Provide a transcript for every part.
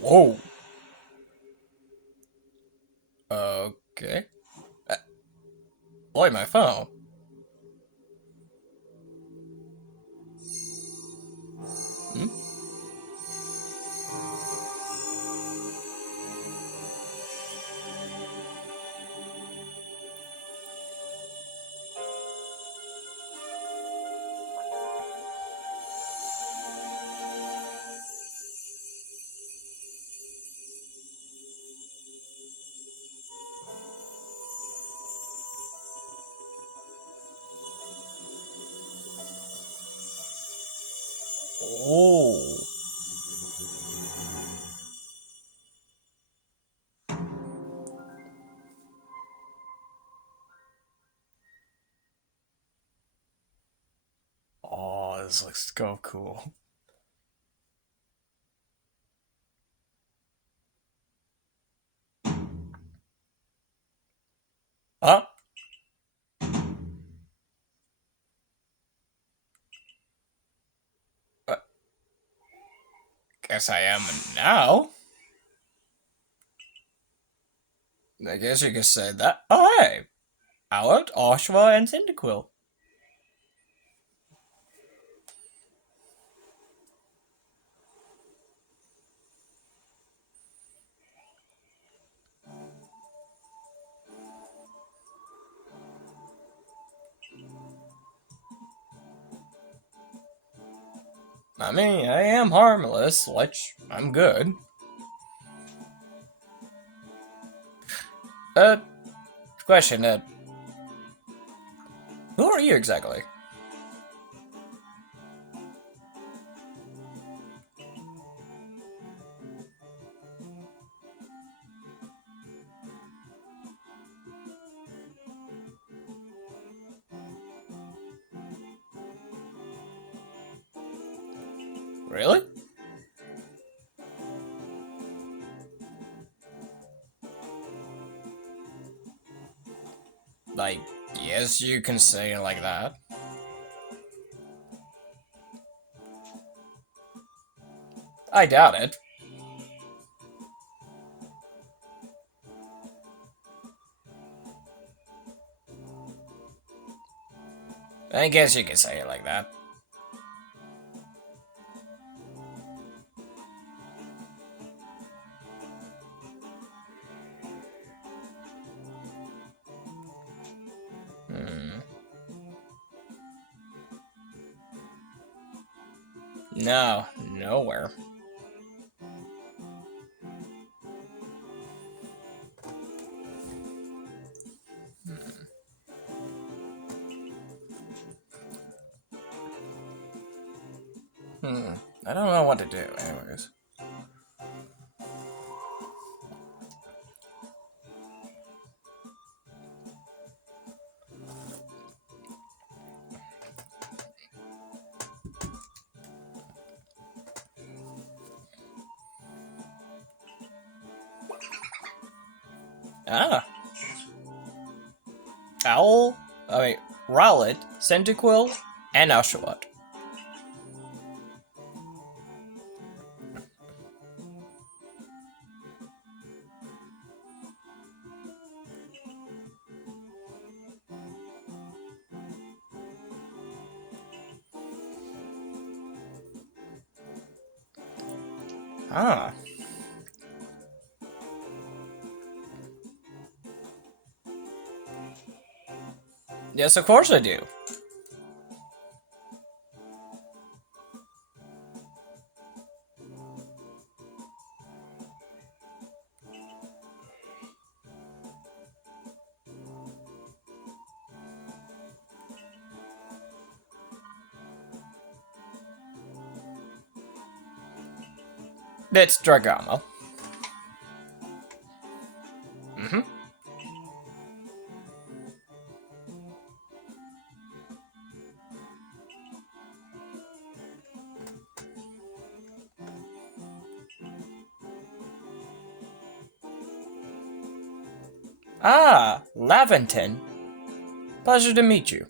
Whoa. Okay. Boy, my phone. Hmm? Oh. Oh, this looks so cool. Huh? Uh, guess I am now. I guess you could say that. Oh, hey. Howard, Oshwa, and Cyndaquil. I mean, I am harmless, which I'm good. Uh, question, who are you exactly? Really? Like, yes, you can say it like that. I doubt it. I guess you can say it like that. Hmm. No, nowhere. Hmm. I don't know what to do, anyways. Ah. Owl? I mean, Rowlet, Cyndaquil, and Oshawott. Ah. Yes, of course I do. It's Dragama. Mm-hmm. Ah, Laventon. Pleasure to meet you.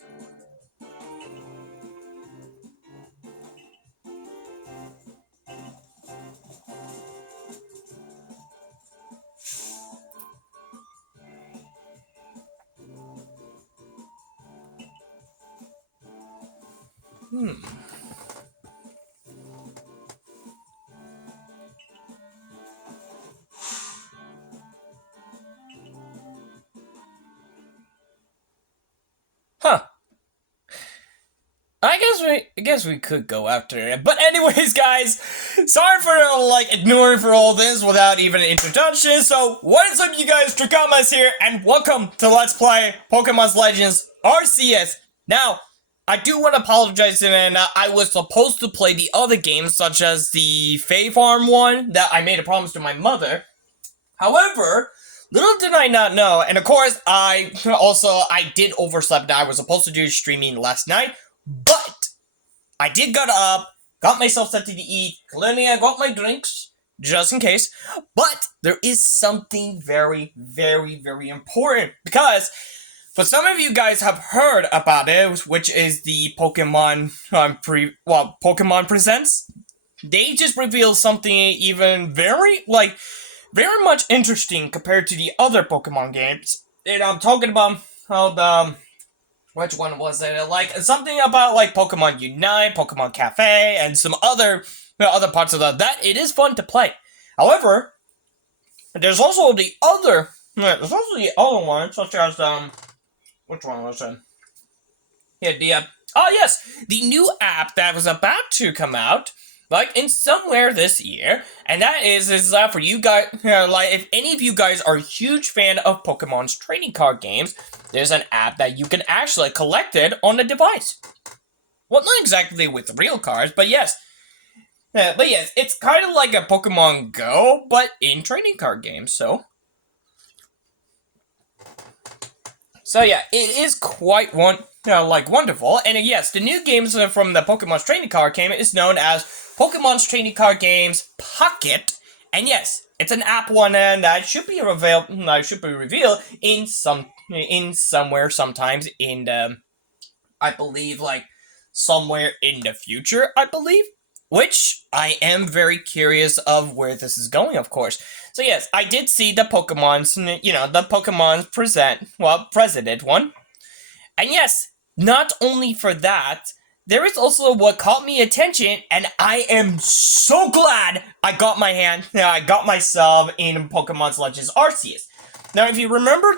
Huh. I guess we could go after it. But anyways, guys, sorry for ignoring for all this without even an introduction. So what is up, you guys? Dragamas here, and welcome to Let's Play Pokémon Legends Arceus. Now, I do want to apologize, and I was supposed to play the other games, such as the Fae Farm one that I made a promise to my mother. However, little did I not know, and of course, I did oversleep. I was supposed to do streaming last night. But I did get up, got myself set to eat, clearly I got my drinks, just in case. But there is something very, very, very important, because for some of you guys have heard about it, which is the Pokemon Pokemon Presents. They just revealed something even very much interesting compared to the other Pokemon games. And I'm talking about how which one was it? Something about Pokemon Unite, Pokemon Cafe, and some other parts of that it is fun to play. However, there's also the other one, such as which one was it? Yeah, the new app that was about to come out, in somewhere this year, and that is for you guys, if any of you guys are a huge fan of Pokemon's trading card games, there's an app that you can actually collect it on the device. Well, not exactly with real cards, but yes. It's kind of like a Pokemon Go, but in trading card games, so yeah, it is quite wonderful. And yes, the new games from the Pokemon's trading card game is known as Pokemon's Trading Card Games Pocket, and yes, it's an app one, and that should be revealed in somewhere sometimes in I believe somewhere in the future, I believe, which I am very curious of where this is going, of course. So yes, I did see the Pokemon's, the Pokemon's president one, and yes, not only for that. There is also what caught me attention, and I am so glad I got myself in Pokémon Legends Arceus. Now, if you remember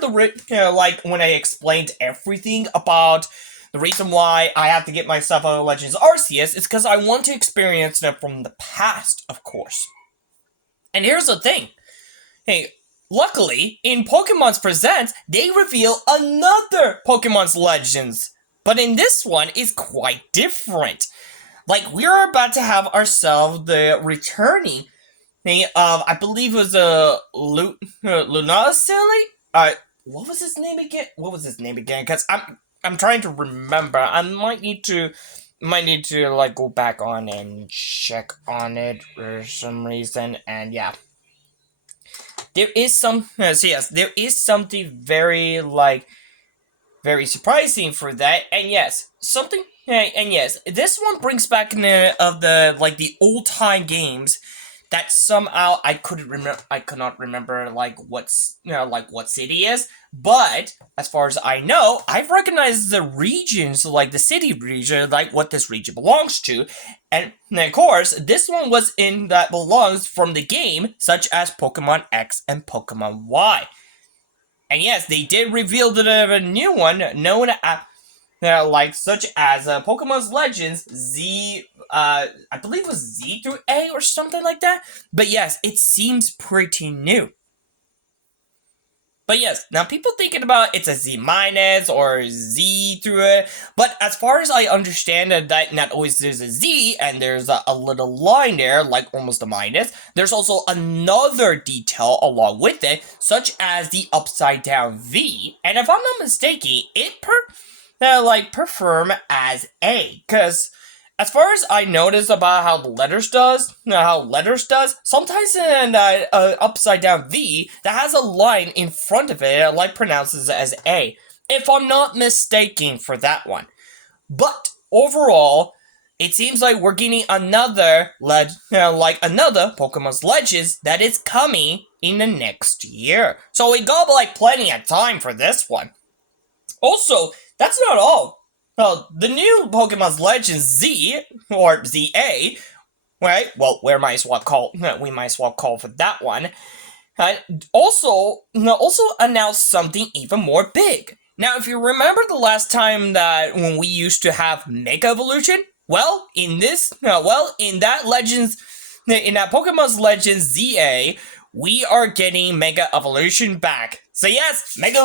when I explained everything about the reason why I have to get myself out of Legends Arceus, it's because I want to experience it from the past, of course. And here's the thing. Hey, luckily, in Pokemon's Presents, they reveal another Pokemon's Legends. But in this one, it's quite different. We're about to have ourselves the returning of, I believe it was Luna Silly? What was his name again? Because I'm trying to remember. I might need to go back on and check on it for some reason. And yeah, there is there is something very surprising for that, and yes, this one brings back the old time games that somehow I could not remember what city is, but as far as I know, I've recognized the regions, the city region, what this region belongs to, and of course, this one was that belongs from the game, such as Pokemon X and Pokemon Y. And yes, they did reveal a new one known as, such as Pokemon's Legends Z, I believe it was Z through A or something like that. But yes, it seems pretty new. But yes, now people thinking about it's a Z minus or Z through it. But as far as I understand that not always there's a Z and there's a little line there, almost a minus. There's also another detail along with it, such as the upside down V. And if I'm not mistaken, it perform as A. Because as far as I noticed about how letters does, sometimes in upside down V that has a line in front of it, pronounces it as A. If I'm not mistaken for that one. But overall, it seems like we're getting another Pokemon's Legends that is coming in the next year. So we got plenty of time for this one. Also, that's not all. Well, the new Pokemon Legend Z, or ZA, right? Well, we might swap call for that one. Uh, also announced something even more big. Now, if you remember the last time that when we used to have Mega Evolution, well, in that Pokemon's Legends ZA, we are getting Mega Evolution back. So yes, Mega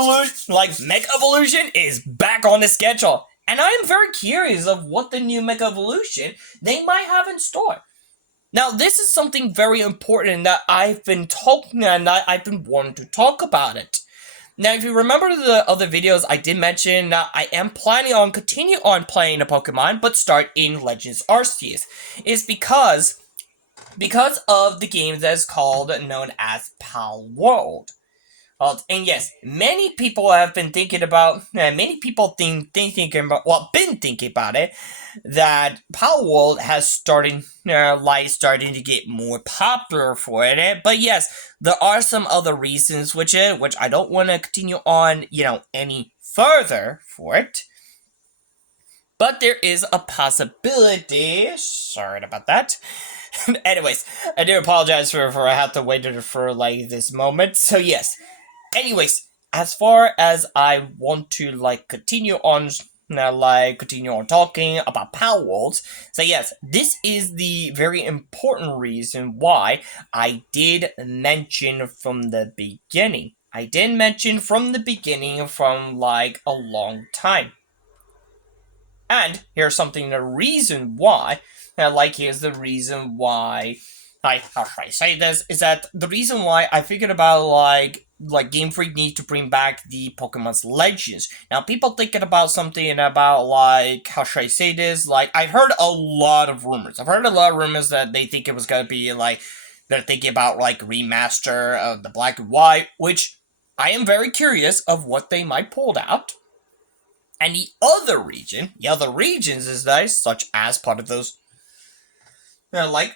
Evolution is back on the schedule, and I am very curious of what the new Mega Evolution they might have in store. Now, this is something very important that I've been wanting to talk about it. Now, if you remember the other videos, I did mention that I am planning on continue on playing the Pokemon, but start in Legends Arceus. It's because of the game that is called known as Pal World. And yes, many people have been thinking about. Many people been thinking about it. That Power World has starting to get more popular for it. But yes, there are some other reasons which I don't want to continue on, any further for it. But there is a possibility. Sorry about that. Anyways, I do apologize for I have to wait for this moment. So yes. Anyways, as far as I want to continue on talking about Power Worlds, so yes, this is the very important reason why I did mention from the beginning. I did mention from the beginning from a long time. And here's the reason why. Here's the reason why. How should I say this? Is that the reason why I figured about Game Freak need to bring back the Pokemon's Legends. Now, people thinking about something about how should I say this? I've heard a lot of rumors. I've heard a lot of rumors that they think it was gonna be they're thinking about remaster of the Black and White, which I am very curious of what they might pull out. And the other regions is that such as part of those.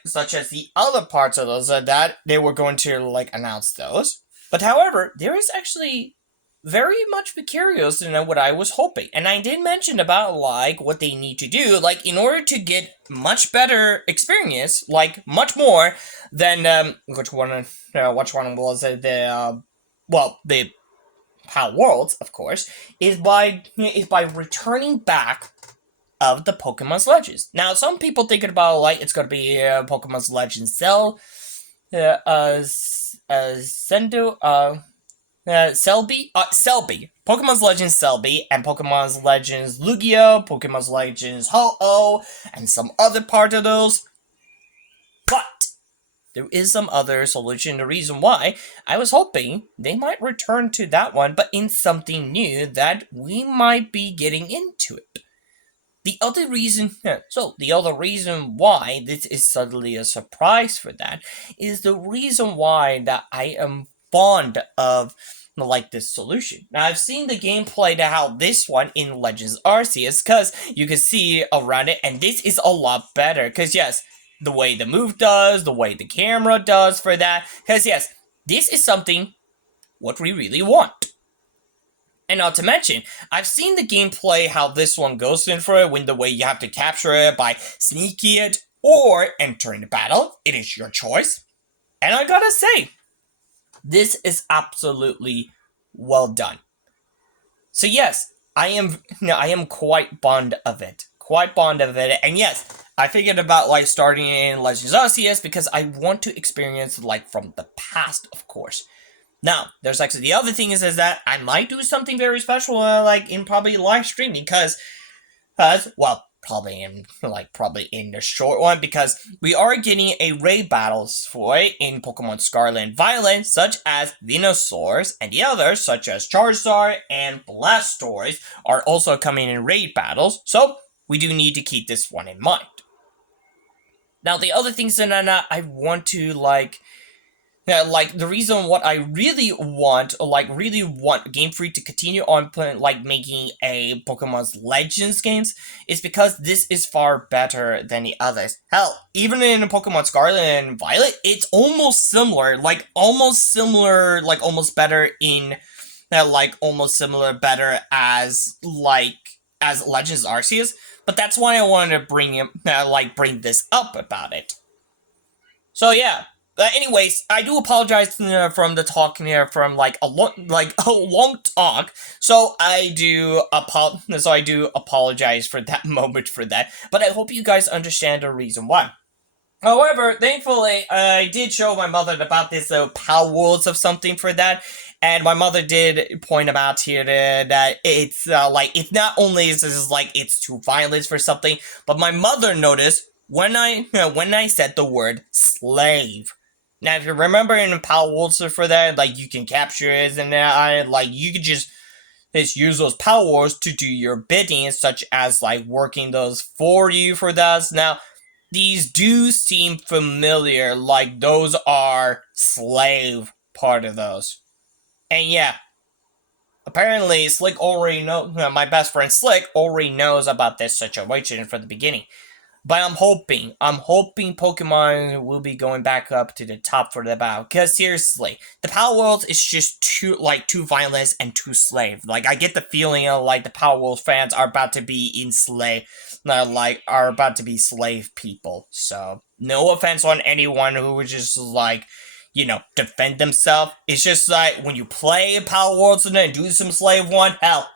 Such as the other parts of those that they were going to announce those. But however, there is actually very much curious to know what I was hoping. And I did mention about what they need to do, in order to get much better experience, much more than which one was it? The Power Worlds, of course, is by returning back of the Pokemon's Legends. Now, some people thinking about it's gonna be Pokemon's Legends Cell, Selby, Pokemon's Legends Selby, and Pokemon's Legends Lugia, Pokemon's Legends Ho-Oh, and some other part of those. But there is some other solution. The reason why I was hoping they might return to that one, but in something new that we might be getting into it. The other reason why this is suddenly a surprise for that is the reason why that I am fond of this solution. Now, I've seen the gameplay to how this one in Legends Arceus, because you can see around it, and this is a lot better, because yes, the way the move does, the way the camera does for that, because yes, this is something what we really want. And not to mention, I've seen the gameplay how this one goes in for it, when the way you have to capture it by sneaking it or entering the battle. It is your choice. And I gotta say, this is absolutely well done. So yes, I am quite fond of it. And yes, I figured about starting in Legends Arceus because I want to experience from the past, of course. Now, there's actually the other thing is that I might do something very special, in probably live streaming, because, probably in the short one, because we are getting a raid battles for it in Pokemon Scarlet and Violet, such as Venusaurs, and the others, such as Charizard and Blastoise, are also coming in raid battles, so we do need to keep this one in mind. Now, the other things that I want to, the reason what I really want Game Freak to continue on making a Pokemon's Legends games is because this is far better than the others. Hell, even in Pokemon Scarlet and Violet, it's almost similar, almost better in, better as, as Legends Arceus, but that's why I wanted to bring this up about it. So yeah. But anyways, I do apologize from the talk here from a long talk. So I do apologize for that moment for that. But I hope you guys understand the reason why. However, thankfully, I did show my mother about this power worlds of something for that, and my mother did point out here that it's it's not only is this like it's too violent for something, but my mother noticed when I said the word slave. Now, if you remember in Power Worlds for that, like you can capture it, and you could just use those powers to do your bidding, such as like working those for you for that. Now, these do seem familiar, like those are slave part of those. And yeah, apparently Slick already my best friend Slick already knows about this situation from the beginning. But I'm hoping Pokemon will be going back up to the top for the battle. Because seriously, the Power World is just too violent and too slave. Like, I get the feeling of, like, the Power World fans are about to be enslaved. Are about to be slave people. So, no offense on anyone who would just, defend themselves. It's just like, when you play Power Worlds and then do some slave one, hell,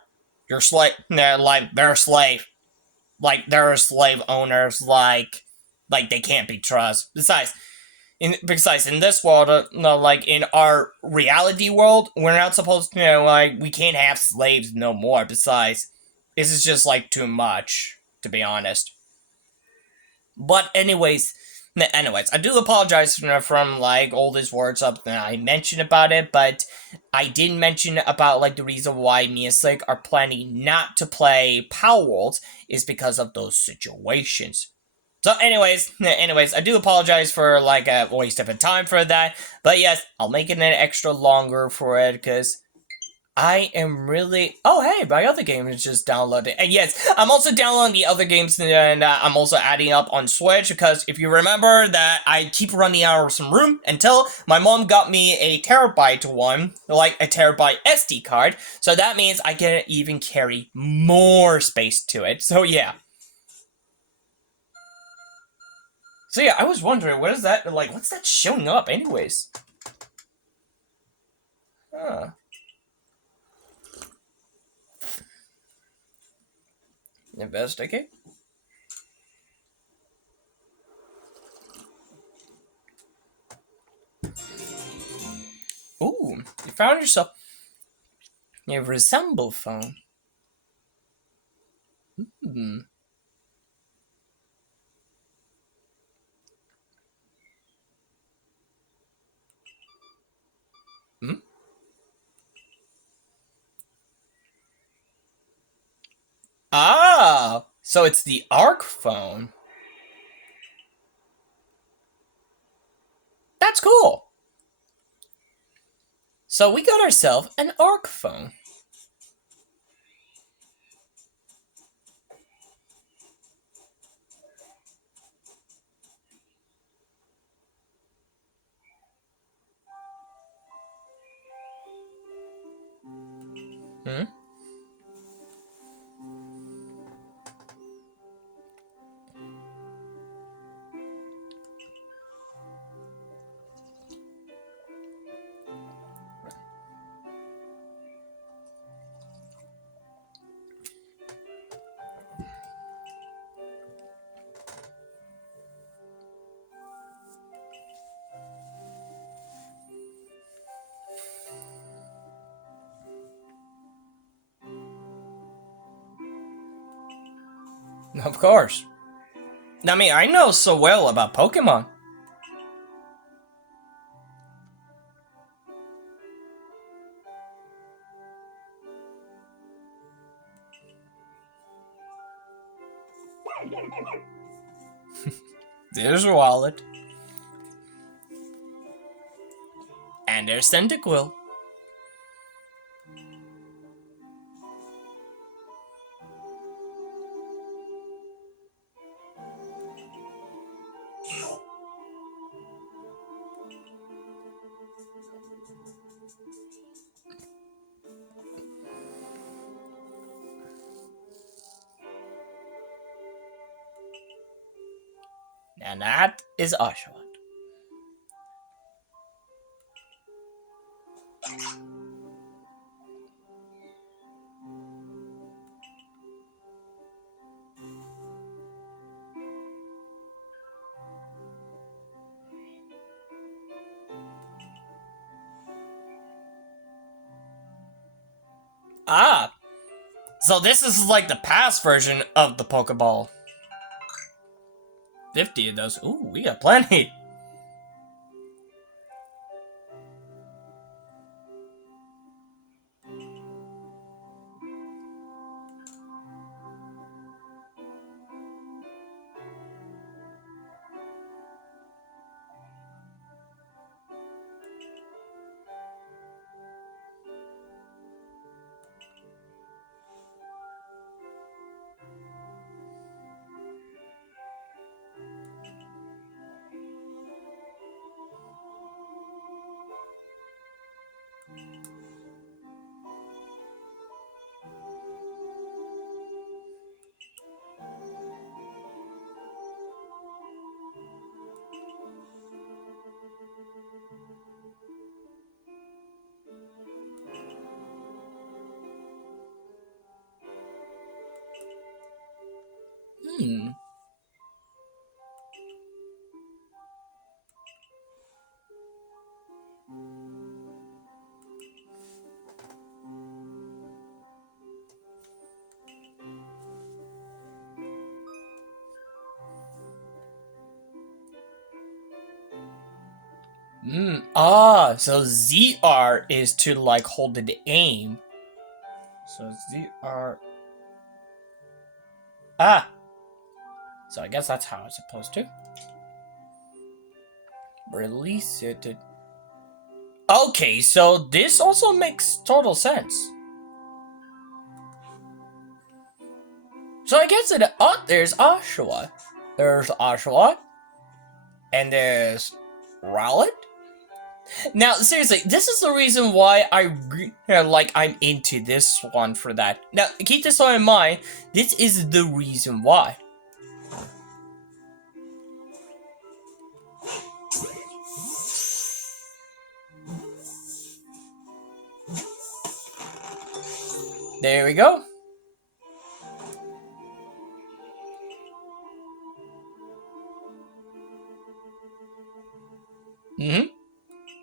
you're slave. They're a slave. Like, there are slave owners, like they can't be trusted. Besides, in this world, in our reality world, we're not supposed to, we can't have slaves no more. Besides, this is just, too much, to be honest. But anyways, I do apologize from all these words up that I mentioned about it, but I didn't mention about the reason why me and Slick are planning not to play Power Worlds is because of those situations. So anyways, I do apologize for a waste of time for that, but yes, I'll make it an extra longer for it because I am really. Oh, hey, my other game is just downloading. And yes, I'm also downloading the other games, and I'm also adding up on Switch because if you remember that I keep running out of some room until my mom got me a terabyte one, like a terabyte SD card. So that means I can even carry more space to it. So yeah. So yeah, I was wondering, what is that like? What's that showing up, anyways? Huh. Investigate. Ooh, you found yourself a resemble phone. Hmm. Hmm? Ah, so it's the Arc phone. That's cool. So we got ourselves an Arc phone. Hmm? Of course. I mean, I know so well about Pokemon. There's a wallet. And there's Cyndaquil. And that is Oshawott. Ah, so this is like the past version of the Pokeball. 50 of those. Ooh, we got plenty. Hmm. Ah, so ZR is to like hold the aim. So ZR. Ah. So I guess that's how it's supposed to. Release it. Okay, so this also makes total sense. So I guess there's Oshawott. There's Oshawott. And there's Rowlet. Now, seriously, this is the reason why I'm into this one for that. Now, keep this all in mind. This is the reason why. There we go.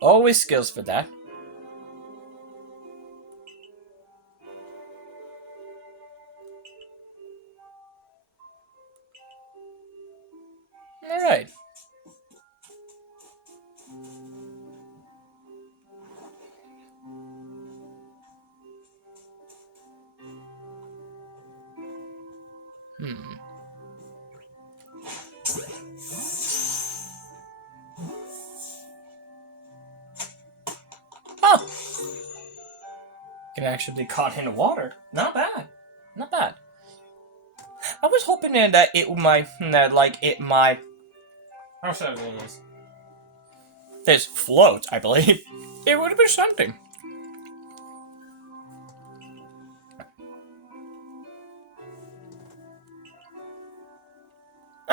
Always skills for that. Alright. Oh! Can actually be caught in the water. Not bad. Not bad. I was hoping that it might, how should I say this? This float, I believe. It would have been something.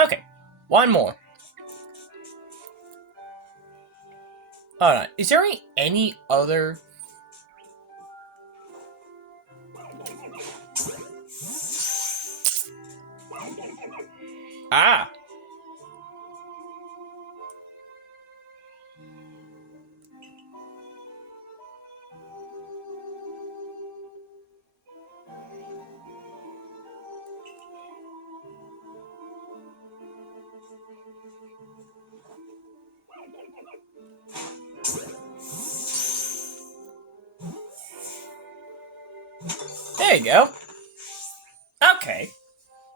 Okay, one more. Alright, is there any other... Ah! There you go. Okay.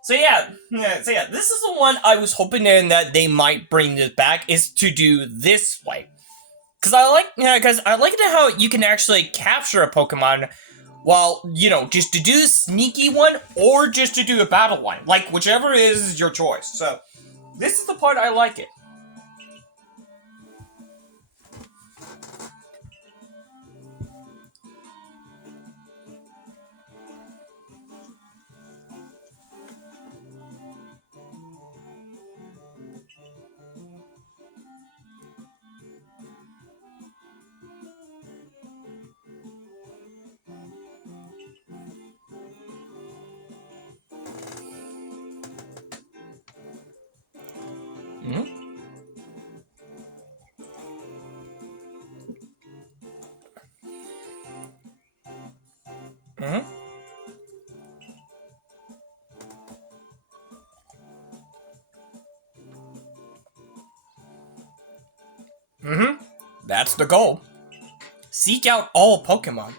So yeah, this is the one I was hoping that they might bring this back, is to do this way. Because I like it how you can actually capture a Pokemon while, just to do the sneaky one or just to do a battle one. Like, whichever is your choice. So, this is the part I like it. Mm-hmm. Mm-hmm. That's the goal. Seek out all Pokemon.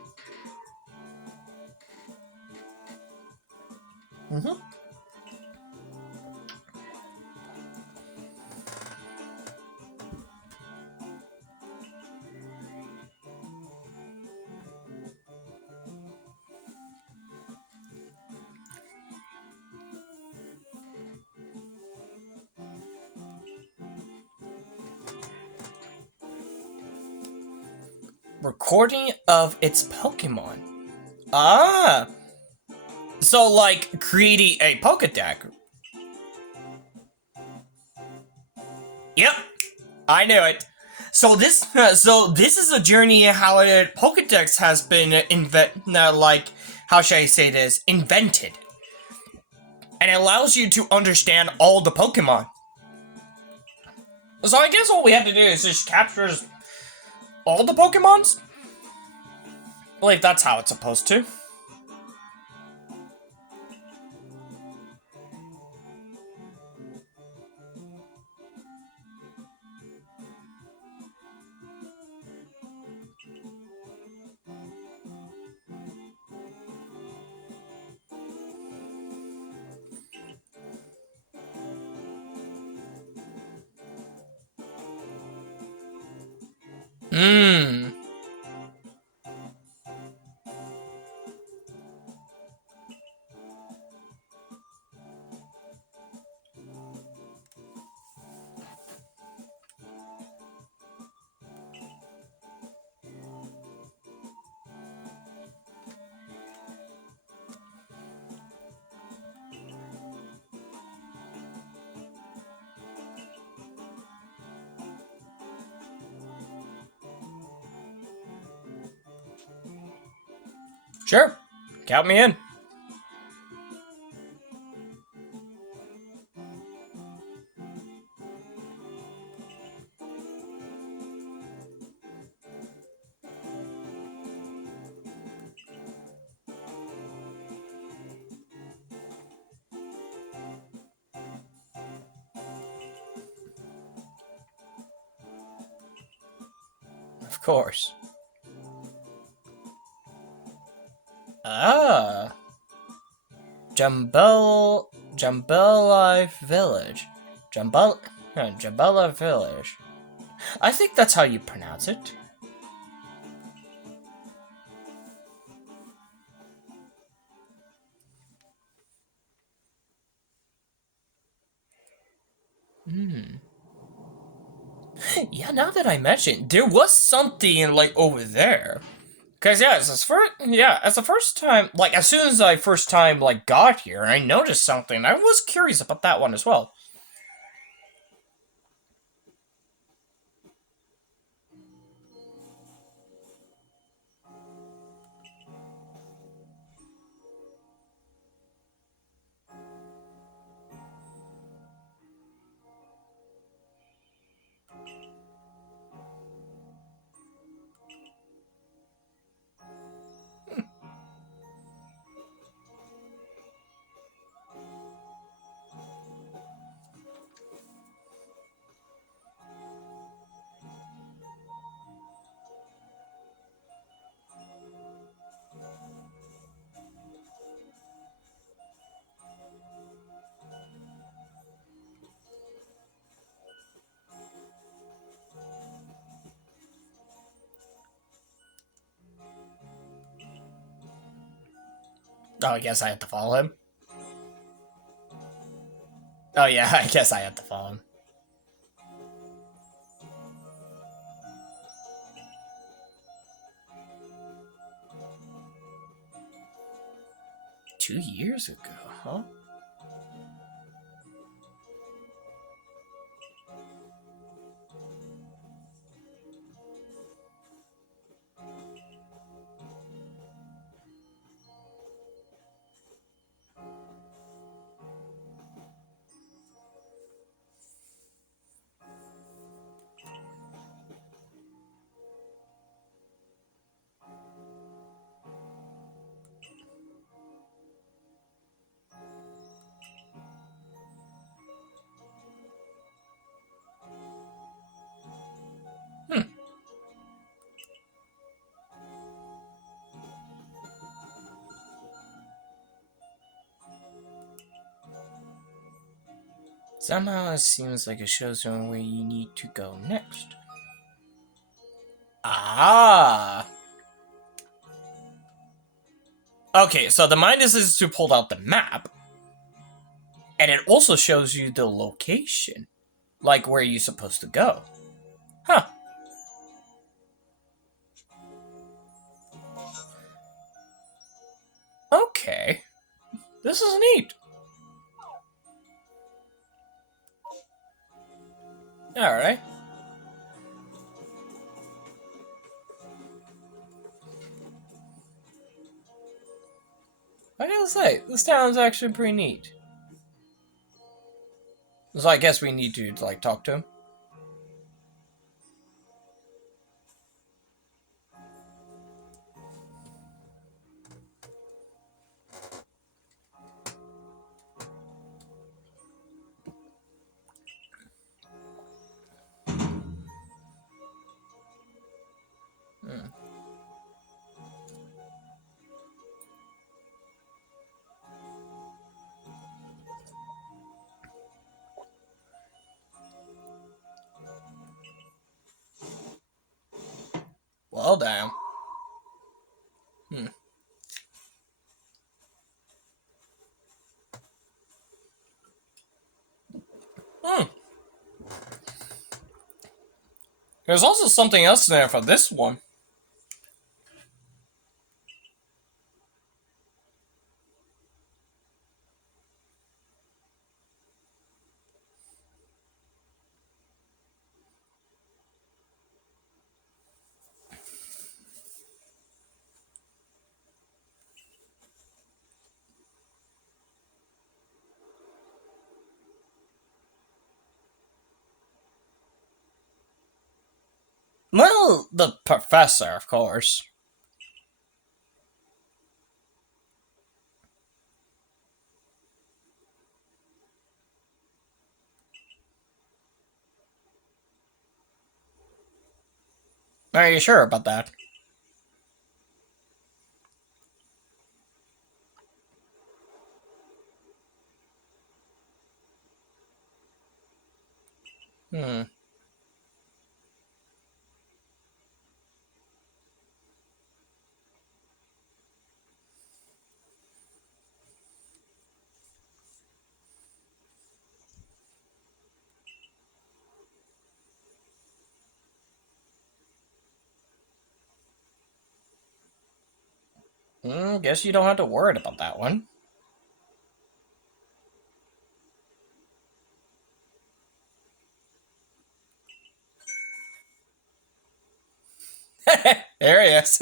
Mm-hmm. Recording of its Pokemon. Ah, so like creating a Pokedeck. Yep, I knew it. So this is a journey how Pokedex has been like how should I say this invented, and it allows you to understand all the Pokemon. So I guess all we have to do is just capture all the Pokemons. I believe that's how it's supposed to. Hmm. Sure. Count me in. Of course. Ah. Jambella Village. Jambella Village. I think that's how you pronounce it. Hmm. Yeah, now that I mention, there was something like over there. Cause yeah, as the first time, like as soon as I first time like got here, I noticed something. I was curious about that one as well. Oh, I guess I have to follow him. Oh yeah, I guess I have to follow him. 2 years ago, huh? Somehow it seems like it shows you where you need to go next. Ah! Okay, so the Midas is to pull out the map, and it also shows you the location, like where you're supposed to go. Huh. Okay. This is neat. Alright. I gotta say, this town's actually pretty neat. So I guess we need to, like, talk to him. Hmm. Well, damn. Hmm. Hmm. There's also something else in there for this one. Well, the professor, of course. Are you sure about that? Hmm. Guess you don't have to worry about that one. There he is.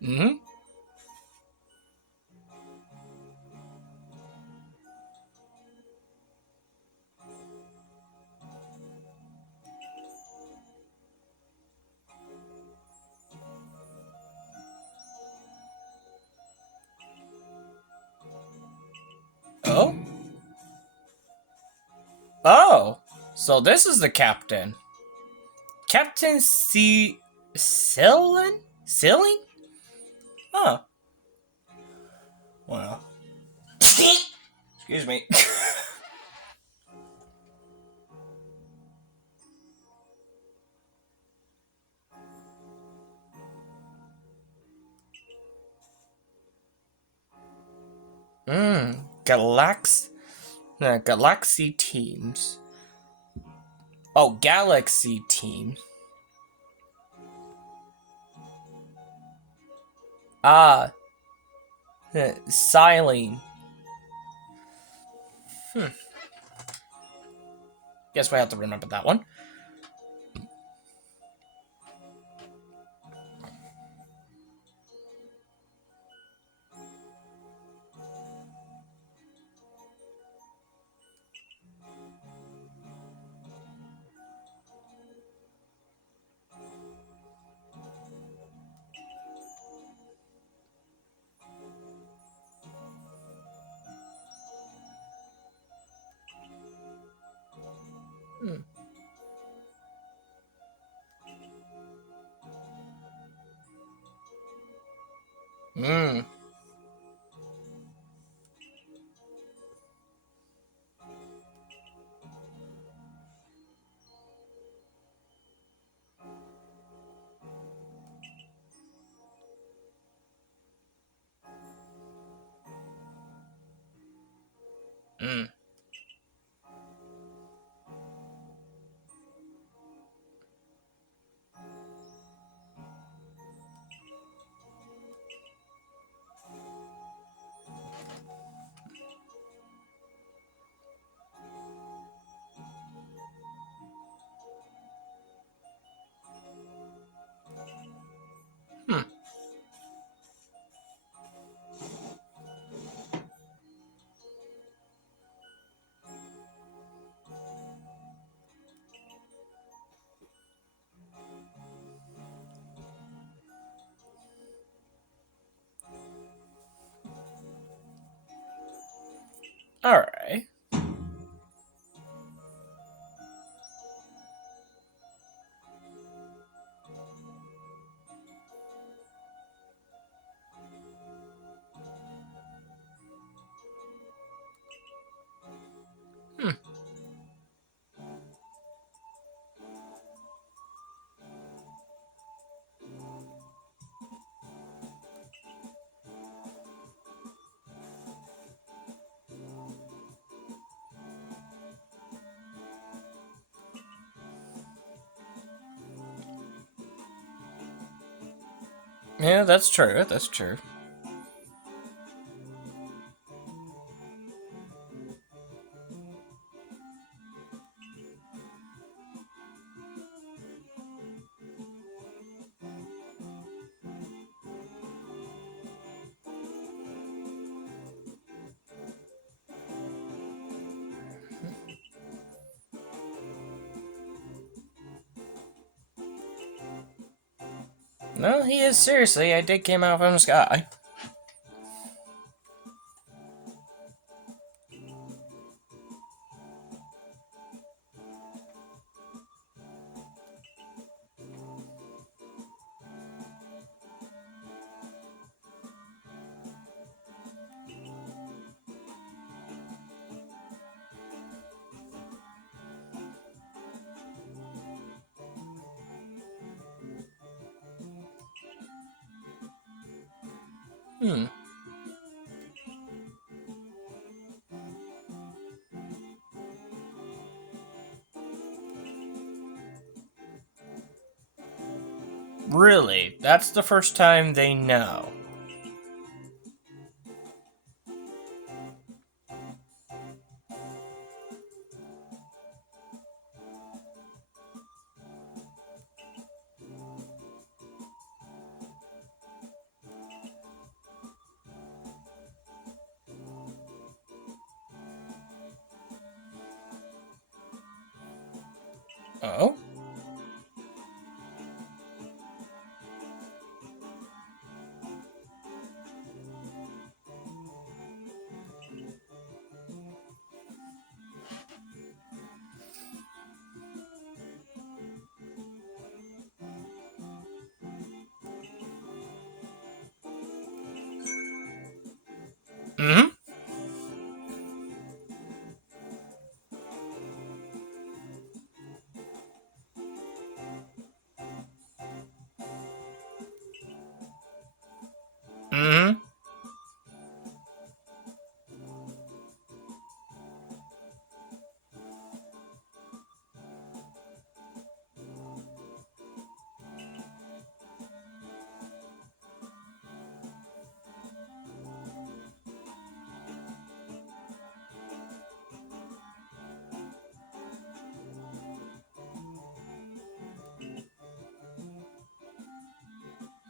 Mm-hmm. Oh? Oh! So this is the captain. Captain C. Sillin? Silling? Huh. Well. Excuse me. Galaxy teams. Oh, galaxy teams. Ah, Silene. Guess we have to remember that one. Hmm. Hmm. Hmm. Alright. Hmm. Yeah, that's true. That's true. No, he is seriously. I did came out from the sky. Hmm. Really? That's the first time they know. Oh? Mm-hmm. Mm-hmm.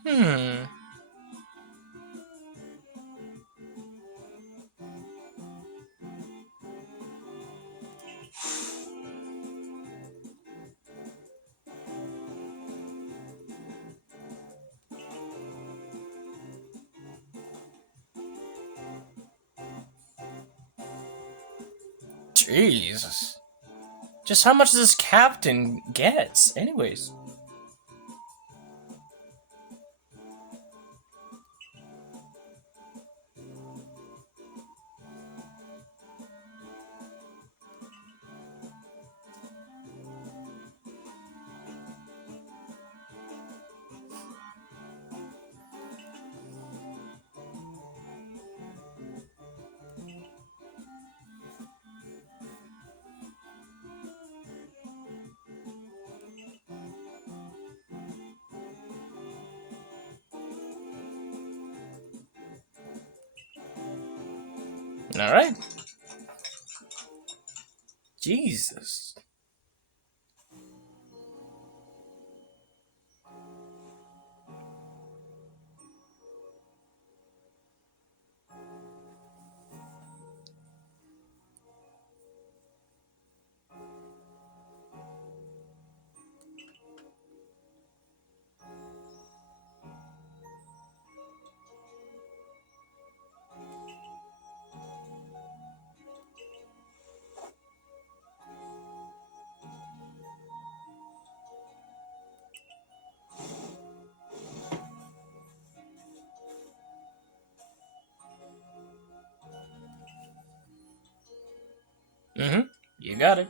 Hmm. Jesus. Just how much does this captain get, anyways? Alright. Jesus. Mm-hmm. You got it.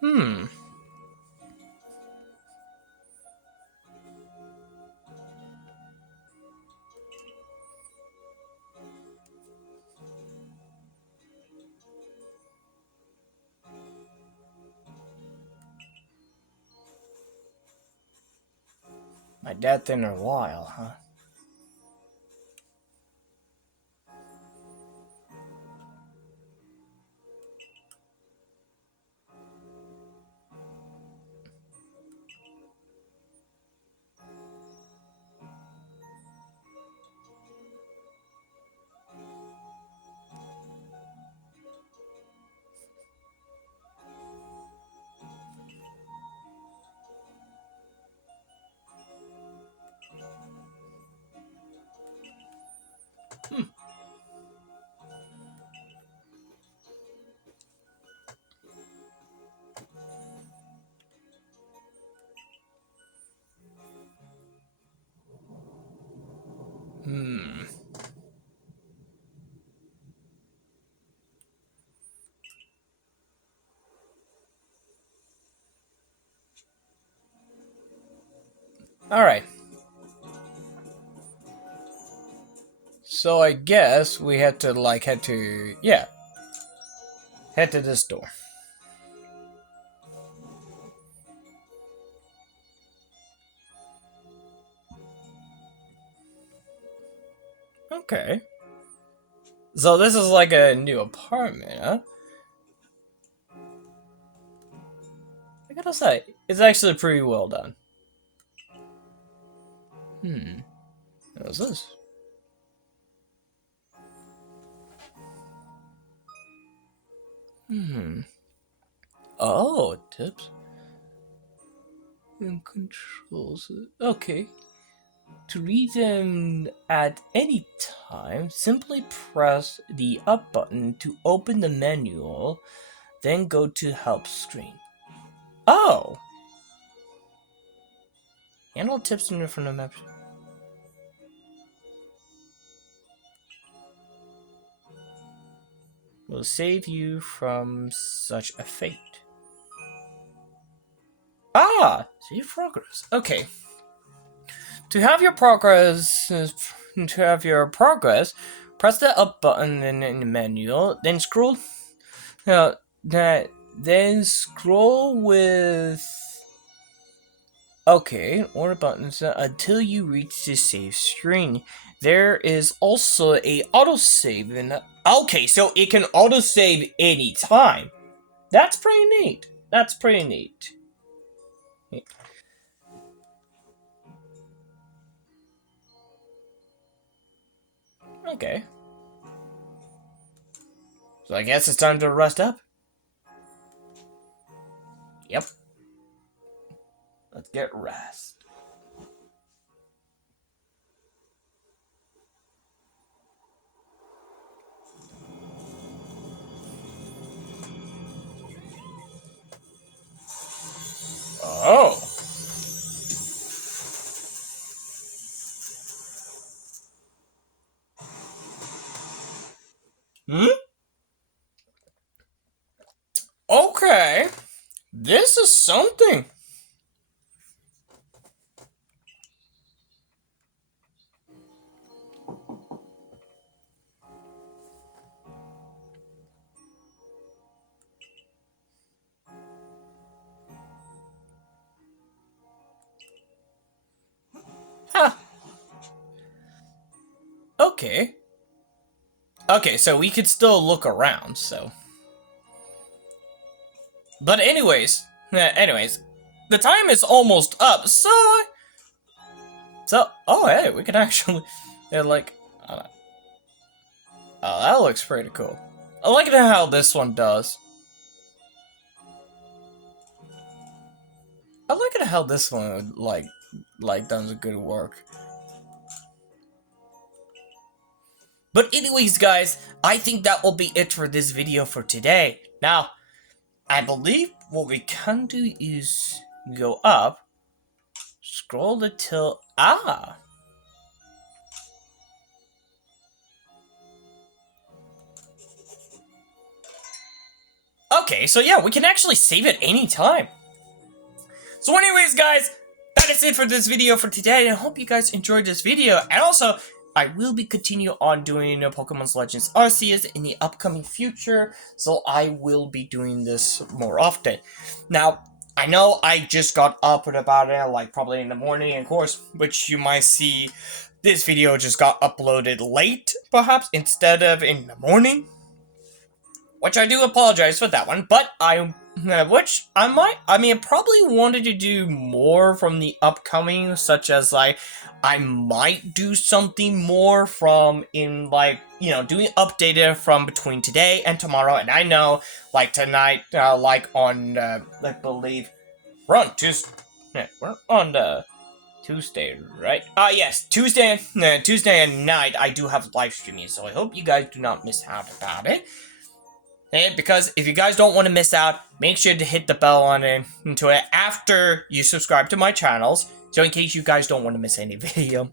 Hmm. My death in a while, huh? Hmm. Hmm. Alright. So I guess we had to head to head to this door. Okay. So this is like a new apartment, huh? I gotta say, it's actually pretty well done. Hmm. What's this? Hmm. Oh, tips and controls. Okay. To read them at any time, simply press the up button to open the manual, then go to help screen. Oh! Handle tips in from the map. Will save you from such a fate. Ah! Save progress. Okay. To have your progress, press the up button in the menu, then scroll. Then scroll with. Okay, order buttons until you reach the save screen. There is also a autosave in. Okay, so it can autosave anytime. That's pretty neat. That's pretty neat. Okay. So I guess it's time to rest up. Yep. Let's get rest. Oh. Hmm? Okay. This is something. Okay. Okay, so we could still look around, so. But anyways, the time is almost up, so, oh hey, we can actually, like, oh, that looks pretty cool. I like how this one does. I like how this one, like does good work. But anyways, guys, I think that will be it for this video for today. Now, I believe what we can do is go up, scroll until, okay, so yeah, we can actually save at any time. So anyways, guys, that is it for this video for today, and I hope you guys enjoyed this video. And also, I will be continue on doing Pokémon Legend Arceus in the upcoming future, so I will be doing this more often. Now, I know I just got up at about it, like probably in the morning, of course, which you might see this video just got uploaded late, perhaps, instead of in the morning. Which I do apologize for that one, but I probably wanted to do more from the upcoming, such as, like, I might do something more from in, like, you know, doing updated from between today and tomorrow, and I know, like, tonight, like, on, I believe, we're on Tuesday, we're on, Tuesday, right? Yes, Tuesday at night, I do have live streaming, so I hope you guys do not miss out about it. And because if you guys don't want to miss out, make sure to hit the bell on into it after you subscribe to my channels, so in case you guys don't want to miss any video.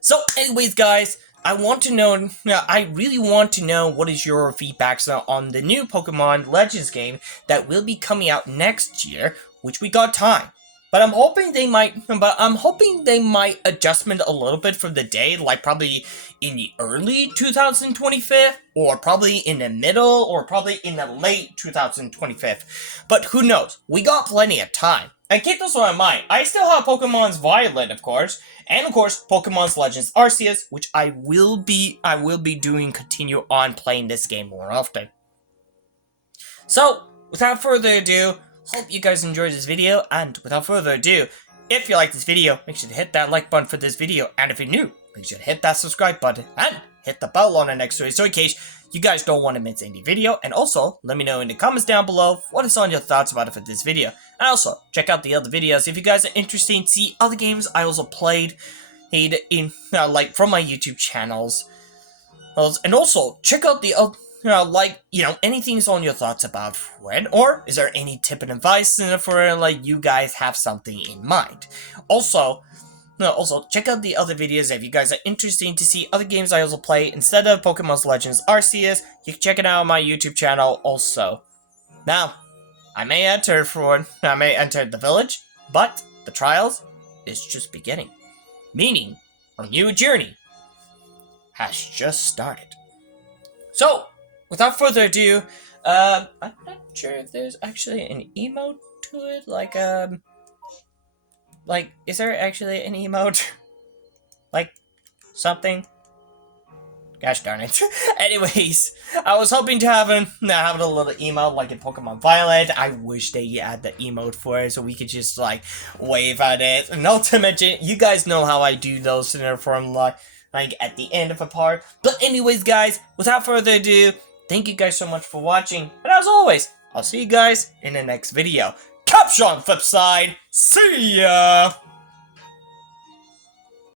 So anyways, guys, I really want to know what is your feedback on the new Pokemon Legends game that will be coming out next year, which we got time. But I'm hoping they might adjustment a little bit for the day, like probably in the early 2025, or probably in the middle, or probably in the late 2025. But who knows? We got plenty of time. And keep this one in mind, I still have Pokemon's Violet, of course, and of course Pokemon's Legends Arceus, which I will be continue on playing this game more often. So, without further ado, hope you guys enjoyed this video, and without further ado, if you like this video, make sure to hit that like button for this video, and if you're new, make sure to hit that subscribe button, and hit the bell on the next to it, so in case you guys don't want to miss any video, and also, let me know in the comments down below what is on your thoughts about it for this video, and also, check out the other videos if you guys are interested in see other games I also played in, like, from my YouTube channels, and also, check out the other, anything's on your thoughts about Fred, or is there any tip and advice for, like, you guys have something in mind? Also, check out the other videos if you guys are interested to see other games I also play instead of Pokémon Legends Arceus. You can check it out on my YouTube channel also. Now, I may enter the village, but the trials is just beginning. Meaning, our new journey has just started. So, without further ado, I'm not sure if there's actually an emote to it, like, is there actually an emote? Like, something? Gosh darn it. Anyways, I was hoping to have a little emote like in Pokemon Violet. I wish they had the emote for it so we could just, like, wave at it. And not to mention, you guys know how I do those from, like, at the end of a part. But anyways, guys, without further ado, thank you guys so much for watching. And as always, I'll see you guys in the next video. Caption flip side. See ya!